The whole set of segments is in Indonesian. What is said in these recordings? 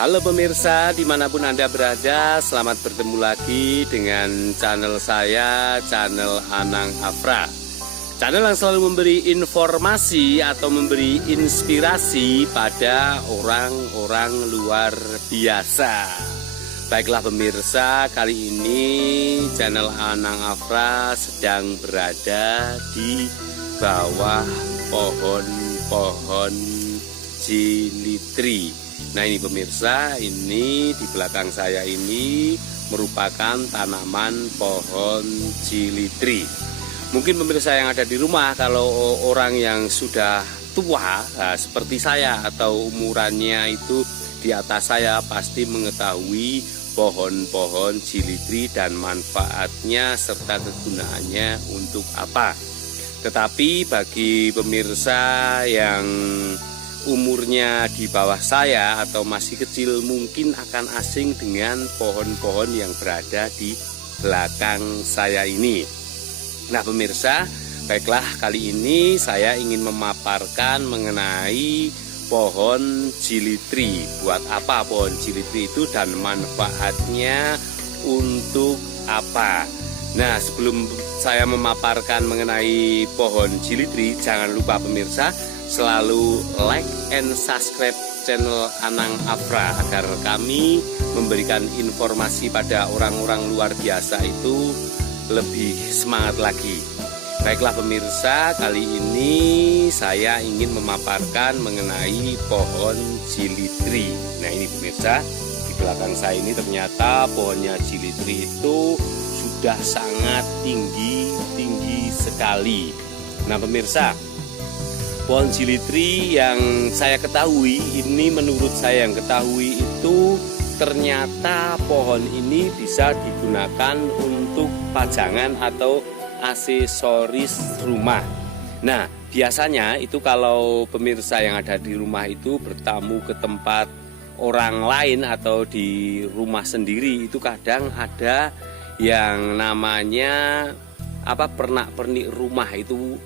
Halo pemirsa, dimanapun Anda berada, selamat bertemu lagi dengan channel saya, channel Anang Afra. Channel yang selalu memberi informasi atau memberi inspirasi pada orang-orang luar biasa. Baiklah pemirsa, kali ini channel Anang Afra sedang berada di bawah pohon-pohon cilitri. Nah ini pemirsa, ini di belakang saya ini merupakan tanaman pohon cilitri. Mungkin pemirsa yang ada di rumah, kalau orang yang sudah tua seperti saya atau umurannya itu di atas saya, pasti mengetahui pohon-pohon cilitri dan manfaatnya serta kegunaannya untuk apa. Tetapi bagi pemirsa yang umurnya di bawah saya atau masih kecil, mungkin akan asing dengan pohon-pohon yang berada di belakang saya ini. Nah pemirsa, baiklah kali ini saya ingin memaparkan mengenai pohon cilitri. Buat apa pohon cilitri itu dan manfaatnya untuk apa? Nah sebelum saya memaparkan mengenai pohon cilitri, jangan lupa pemirsa selalu like and subscribe channel Anang Afra agar kami memberikan informasi pada orang-orang luar biasa itu lebih semangat lagi. Baiklah pemirsa, kali ini saya ingin memaparkan mengenai pohon cilitri. Nah ini pemirsa, di belakang saya ini ternyata pohonnya cilitri itu sudah sangat tinggi sekali. Nah pemirsa, pohon cilitri yang saya ketahui, ini menurut saya yang ketahui itu ternyata pohon ini bisa digunakan untuk pajangan atau aksesoris rumah. Nah biasanya itu kalau pemirsa yang ada di rumah itu bertamu ke tempat orang lain atau di rumah sendiri, itu kadang ada yang namanya pernak-pernik rumah itu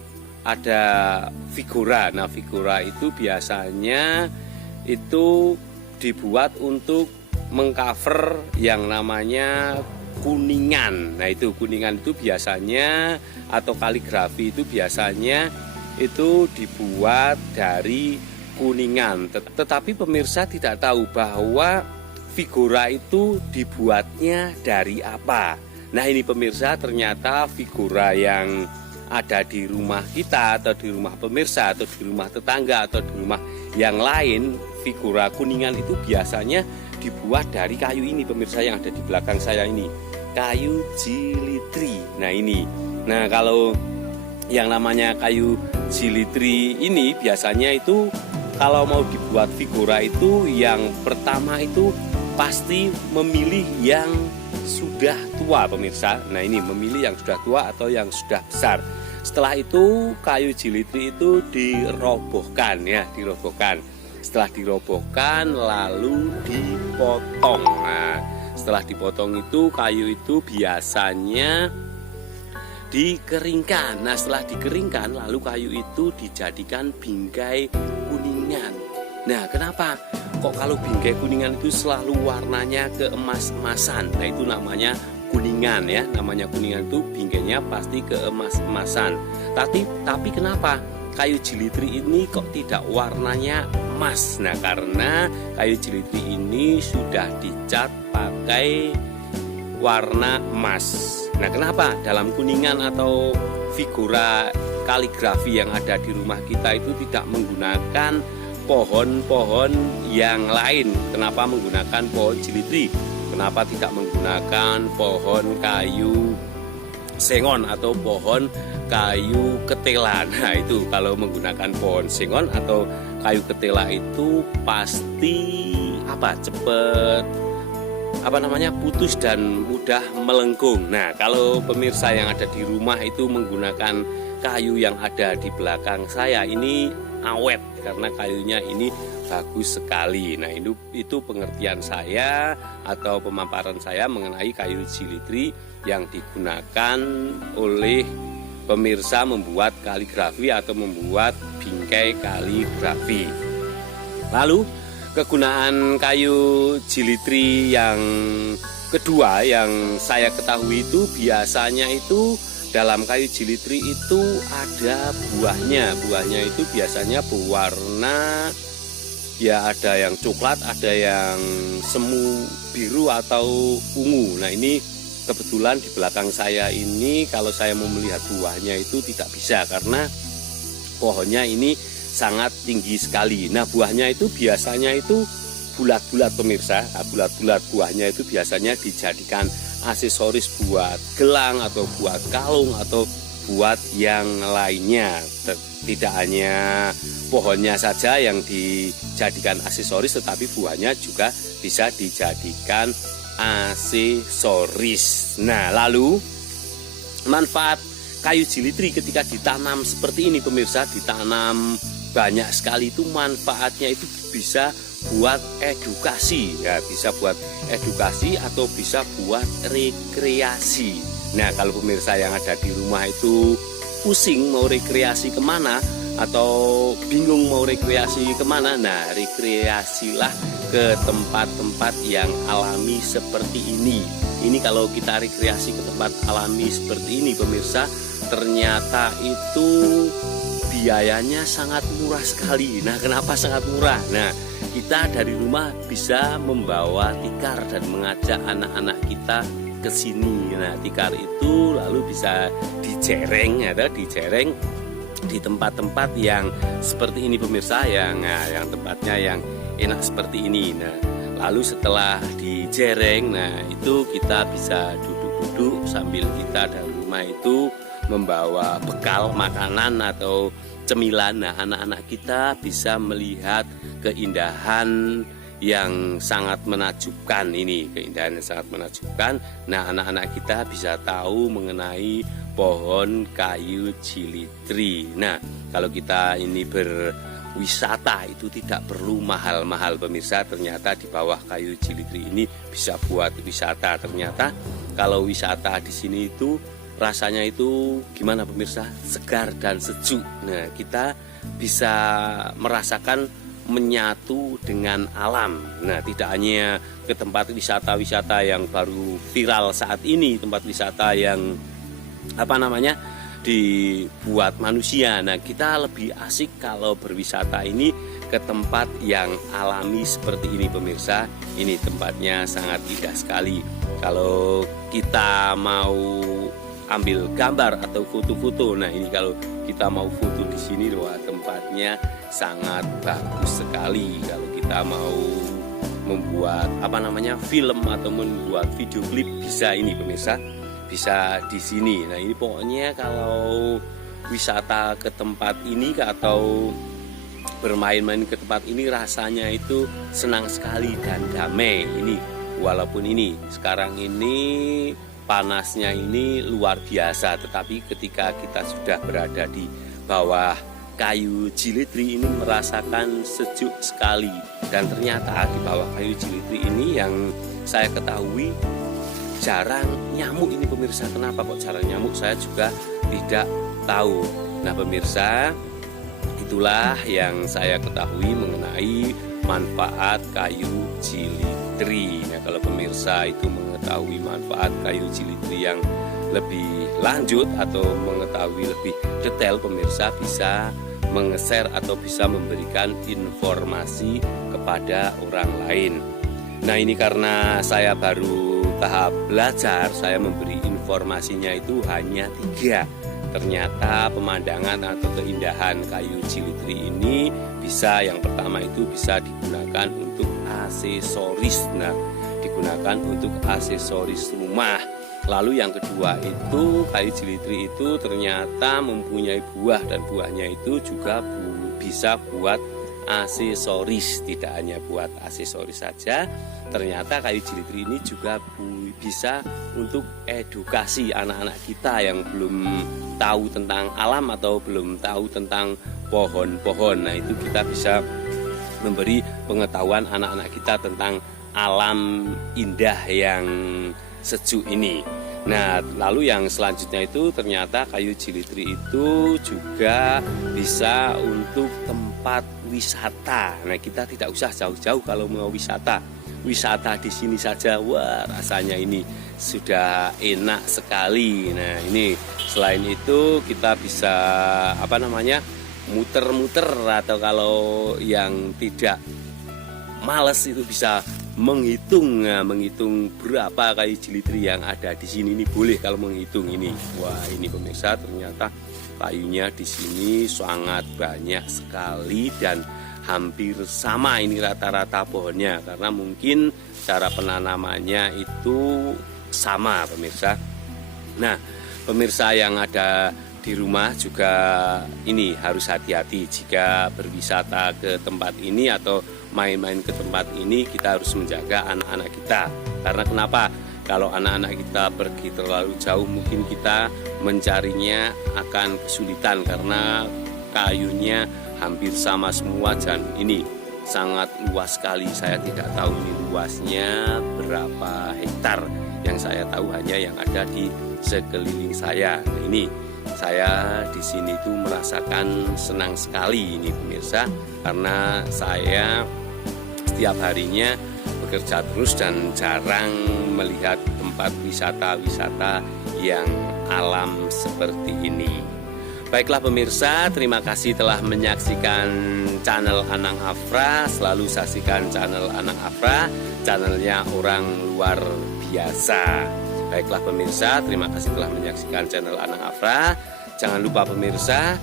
ada figura. Nah figura itu biasanya itu dibuat untuk mengcover yang namanya kuningan. Nah itu kuningan itu biasanya, atau kaligrafi itu biasanya itu dibuat dari kuningan. Tetapi pemirsa tidak tahu bahwa figura itu dibuatnya dari apa. Nah ini pemirsa, ternyata figura yang ada di rumah kita atau di rumah pemirsa atau di rumah tetangga atau di rumah yang lain, figura kuningan itu biasanya dibuat dari kayu ini pemirsa yang ada di belakang saya ini, kayu cilitri. Nah ini, nah kalau yang namanya kayu cilitri ini biasanya itu kalau mau dibuat figura itu yang pertama itu pasti memilih yang sudah tua pemirsa. Nah ini memilih yang sudah tua atau yang sudah besar. Setelah itu kayu cilitri itu dirobohkan ya, dirobohkan. Setelah dirobohkan lalu dipotong. Nah, setelah dipotong itu kayu itu biasanya dikeringkan. Nah, setelah dikeringkan lalu kayu itu dijadikan bingkai kuningan. Nah, kenapa kok kalau bingkai kuningan itu selalu warnanya keemas-emasan? Nah, itu namanya kuningan ya, namanya kuningan itu bingkainya pasti keemas-emasan. Tapi kenapa kayu cilitri ini kok tidak warnanya emas? Nah karena kayu cilitri ini sudah dicat pakai warna emas. Nah kenapa dalam kuningan atau figura kaligrafi yang ada di rumah kita itu tidak menggunakan pohon-pohon yang lain? Kenapa menggunakan pohon cilitri? Kenapa tidak menggunakan pohon kayu sengon atau pohon kayu ketela? Nah itu kalau menggunakan pohon sengon atau kayu ketela itu pasti cepet putus dan mudah melengkung. Nah kalau pemirsa yang ada di rumah itu menggunakan kayu yang ada di belakang saya ini awet karena kayunya ini bagus sekali. Nah itu pengertian saya atau pemaparan saya mengenai kayu cilitri yang digunakan oleh pemirsa membuat kaligrafi atau membuat bingkai kaligrafi. Lalu kegunaan kayu jilitri yang kedua yang saya ketahui itu biasanya itu dalam kayu jilitri itu ada buahnya. Buahnya itu biasanya berwarna ya ada yang coklat, ada yang semu biru atau ungu. Nah ini kebetulan di belakang saya ini kalau saya mau melihat buahnya itu tidak bisa karena pohonnya ini sangat tinggi sekali. Nah buahnya itu biasanya itu bulat-bulat pemirsa. Nah, bulat-bulat buahnya itu biasanya dijadikan aksesoris buat gelang atau buat kalung atau buat yang lainnya. Tidak hanya pohonnya saja yang dijadikan aksesoris, tetapi buahnya juga bisa dijadikan aksesoris. Nah lalu manfaat kayu jilitri ketika ditanam seperti ini pemirsa, ditanam banyak sekali itu manfaatnya itu bisa buat edukasi ya, bisa buat edukasi atau bisa buat rekreasi. Nah kalau pemirsa yang ada di rumah itu pusing mau rekreasi kemana atau bingung mau rekreasi kemana, nah rekreasilah ke tempat-tempat yang alami seperti ini. Ini kalau kita rekreasi ke tempat alami seperti ini pemirsa, ternyata itu biayanya sangat murah sekali. Nah kenapa sangat murah? Nah kita dari rumah bisa membawa tikar dan mengajak anak-anak kita ke sini. Nah tikar itu lalu bisa dijereng atau dijereng di tempat-tempat yang seperti ini pemirsa, yang tempatnya yang enak seperti ini. Nah lalu setelah dijereng, nah itu kita bisa duduk-duduk sambil kita dari rumah itu membawa bekal makanan atau cemilan. Nah anak-anak kita bisa melihat keindahan yang sangat menakjubkan ini, keindahan yang sangat menakjubkan. Nah anak-anak kita bisa tahu mengenai pohon kayu jilitri. Nah kalau kita ini berwisata itu tidak perlu mahal-mahal pemirsa, ternyata di bawah kayu jilitri ini bisa buat wisata. Ternyata kalau wisata di sini itu rasanya itu gimana pemirsa? Segar dan sejuk. Nah kita bisa merasakan menyatu dengan alam. Nah tidak hanya ke tempat wisata-wisata yang baru viral saat ini, tempat wisata yang dibuat manusia. Nah kita lebih asik kalau berwisata ini ke tempat yang alami seperti ini pemirsa. Ini tempatnya sangat indah sekali. Kalau kita mau ambil gambar atau foto-foto, nah ini kalau kita mau foto di sini, wah tempatnya sangat bagus sekali. Kalau kita mau membuat film atau membuat video klip bisa ini pemirsa, bisa di sini. Nah ini pokoknya kalau wisata ke tempat ini atau bermain-main ke tempat ini rasanya itu senang sekali dan damai. Ini walaupun ini sekarang ini panasnya ini luar biasa, tetapi ketika kita sudah berada di bawah kayu jilitri ini merasakan sejuk sekali. Dan ternyata di bawah kayu jilitri ini yang saya ketahui jarang nyamuk ini pemirsa. Kenapa kok jarang nyamuk? Saya juga tidak tahu. Nah pemirsa, itulah yang saya ketahui mengenai manfaat kayu jilitri. Nah kalau pemirsa itu mengetahui manfaat kayu jilitri yang lebih lanjut atau mengetahui lebih detail, pemirsa bisa menge-share atau bisa memberikan informasi kepada orang lain. Nah ini karena saya baru tahap belajar, saya memberi informasinya itu hanya 3. Ternyata pemandangan atau keindahan kayu jilitri ini bisa, yang pertama itu bisa digunakan untuk aksesoris. Nah, digunakan untuk aksesoris rumah. Lalu yang kedua itu kayu jilitri itu ternyata mempunyai buah, dan buahnya itu juga bisa buat aksesoris. Tidak hanya buat aksesoris saja, ternyata kayu jilitri ini juga bisa untuk edukasi anak-anak kita yang belum tahu tentang alam atau belum tahu tentang pohon-pohon. Nah itu kita bisa memberi pengetahuan anak-anak kita tentang alam indah yang sejuk ini. Nah lalu yang selanjutnya itu ternyata kayu jilitri itu juga bisa untuk tempat wisata. Nah, kita tidak usah jauh-jauh kalau mau wisata. Wisata di sini saja, wah rasanya ini sudah enak sekali. Nah, ini selain itu kita bisa muter-muter, atau kalau yang tidak males itu bisa menghitung berapa kayu jilitri yang ada di sini. Ini boleh kalau menghitung ini. Wah, ini pemirsa, ternyata kayunya di sini sangat banyak sekali dan hampir sama ini rata-rata pohonnya, karena mungkin cara penanamannya itu sama pemirsa. Nah, pemirsa yang ada di rumah juga ini harus hati-hati jika berwisata ke tempat ini atau main-main ke tempat ini. Kita harus menjaga anak-anak kita, karena kenapa? Kalau anak-anak kita pergi terlalu jauh, mungkin kita mencarinya akan kesulitan karena kayunya hampir sama semua dan ini sangat luas sekali. Saya tidak tahu ini luasnya berapa hektar, yang saya tahu hanya yang ada di sekeliling saya. Nah, ini saya di sini tuh merasakan senang sekali ini pemirsa, karena saya setiap harinya bekerja terus dan jarang melihat tempat wisata-wisata yang alam seperti ini. Baiklah pemirsa, terima kasih telah menyaksikan channel Anang Afra. Selalu saksikan channel Anang Afra, channelnya orang luar biasa. Baiklah pemirsa, terima kasih telah menyaksikan channel Anang Afra. Jangan lupa pemirsa,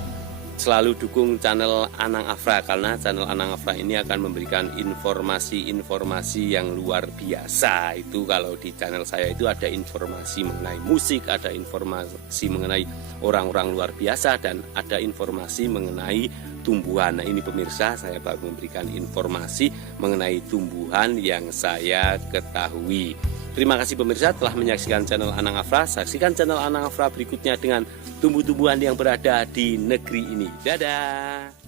selalu dukung channel Anang Afra, karena channel Anang Afra ini akan memberikan informasi-informasi yang luar biasa. Itu kalau di channel saya itu ada informasi mengenai musik, ada informasi mengenai orang-orang luar biasa, dan ada informasi mengenai tumbuhan. Nah, ini pemirsa, saya baru memberikan informasi mengenai tumbuhan yang saya ketahui. Terima kasih pemirsa telah menyaksikan channel Anang Afra. Saksikan channel Anang Afra berikutnya dengan tumbuh-tumbuhan yang berada di negeri ini. Dadah.